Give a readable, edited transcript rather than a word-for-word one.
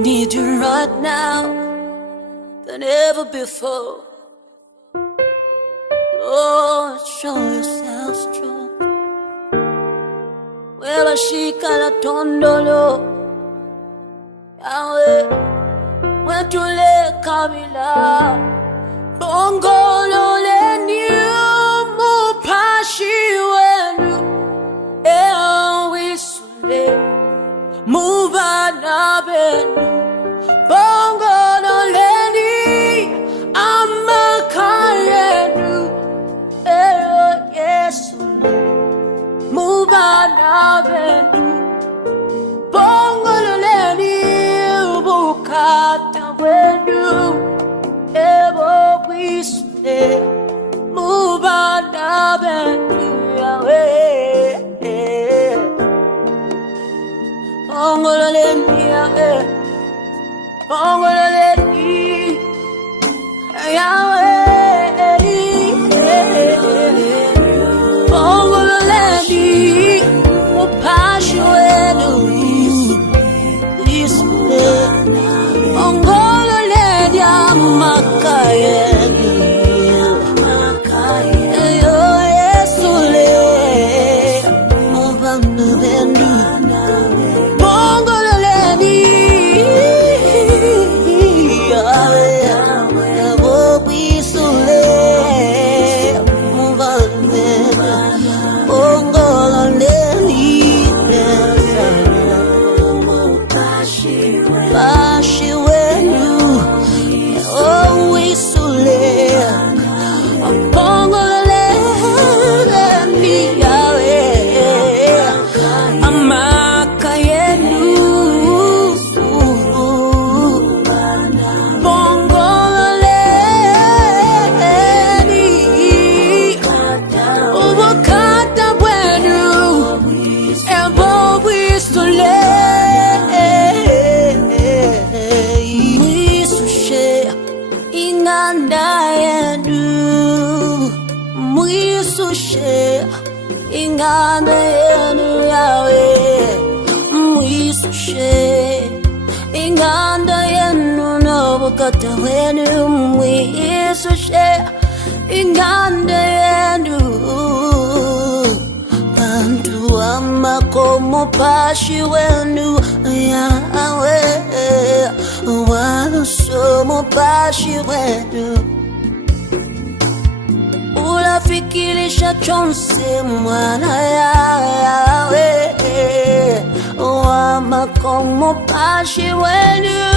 need you right now than ever before. Lord, show yourself strong. Wela shika la tondolo Yahweh, wetule kabila Bongolo leni mupashi wenu wisule mubana benu Bongolo leni amakayenu yesule mubana benu Bongolo leni bukata wenu wisule mubana benu Yahweh. Bongolo leni Yahweh, Bongolo leni Yahweh, Bongolo leni mupashi wenu wisule Bongolo leni amakayenu yesule mubana benu Bongolo leni wisule mubana Bongolo leni mupashi wenu wisule Bongolo leni Yahweh amakayenu Bongolo leni ubukata bwenu ebo wisule mwisushe inganda yenu mwisushe inganda yenu Yahweh mwisushe inganda yenu nobukata wenu mwisushe inganda yenu bantu amakomo pashi wenu Yahweh walusomo pashi wenu ulafikirisha chonse mwana Yahweh wamakomo pashi wenu